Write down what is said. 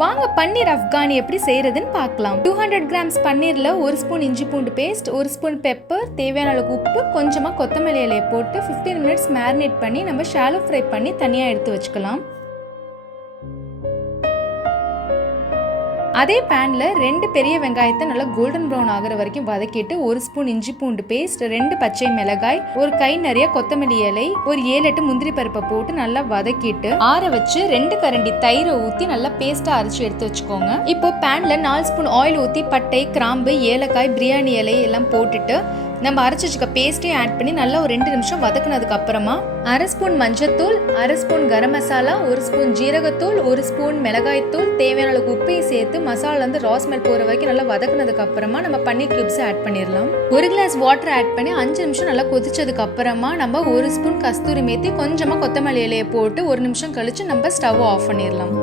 வாங்க பன்னீர் அஃப்கானி எப்படி செய்யறதுன்னு பார்க்கலாம். 200 கிராம்ஸ் பன்னீர்ல 1 ஸ்பூன் இஞ்சி பூண்டு பேஸ்ட், 1 ஸ்பூன் பெப்பர், தேவையான அளவுக்கு உப்பு, கொஞ்சமா கொத்தமல்லி இலையை போட்டு 15 மினிட்ஸ் மேரினேட் பண்ணி நம்ம ஷாலோ ஃப்ரை பண்ணி தனியா எடுத்து வச்சுக்கலாம். அதே பேன்ல 2 பெரிய வெங்காயத்தை நல்லா கோல்டன் ப்ரௌன் ஆகிற வரைக்கும் வதக்கிட்டு 1 ஸ்பூன் இஞ்சி பூண்டு பேஸ்ட், 2 பச்சை மிளகாய், ஒரு கை நிறைய கொத்தமல்லி இலை, ஒரு 7-8 முந்திரி பருப்பை போட்டு நல்லா வதக்கிட்டு ஆற வச்சு 2 கரண்டி தயிரை ஊத்தி நல்லா பேஸ்டா அரைச்சு எடுத்து வச்சுக்கோங்க. இப்போ பேன்ல 4 ஸ்பூன் ஆயில் ஊத்தி பட்டை, கிராம்பு, ஏலக்காய், பிரியாணி இலை எல்லாம் போட்டுட்டு நம்ம அரைச்சு வச்சுக்க பேஸ்ட்டையும் ஆட் பண்ணி நல்லா ஒரு 2 நிமிஷம் வதக்குனதுக்கு அப்புறமா 1/2 ஸ்பூன் மஞ்சத்தூள், 1/2 ஸ்பூன் கரம் மசாலா, 1 ஸ்பூன் ஜீரகத்தூள், 1 ஸ்பூன் மிளகாய்த்தூள், தேவையான அளவுக்கு உப்பையும் சேர்த்து மசாலா வந்து ரா ஸ்மெல் போற வரைக்கும் நல்லா வதக்குனதுக்கு அப்புறமா நம்ம பன்னீர் கியூப்ஸ் ஆட் பண்ணிடலாம். 1 கிளாஸ் வாட்டர் ஆட் பண்ணி 5 நிமிஷம் நல்லா கொதிச்சதுக்கு அப்புறமா நம்ம 1 ஸ்பூன் கஸ்தூரி மேத்தி, கொஞ்சமா கொத்தமல்லி இலையை போட்டு 1 நிமிஷம் கழிச்சு நம்ம ஸ்டவ் ஆஃப் பண்ணிடலாம்.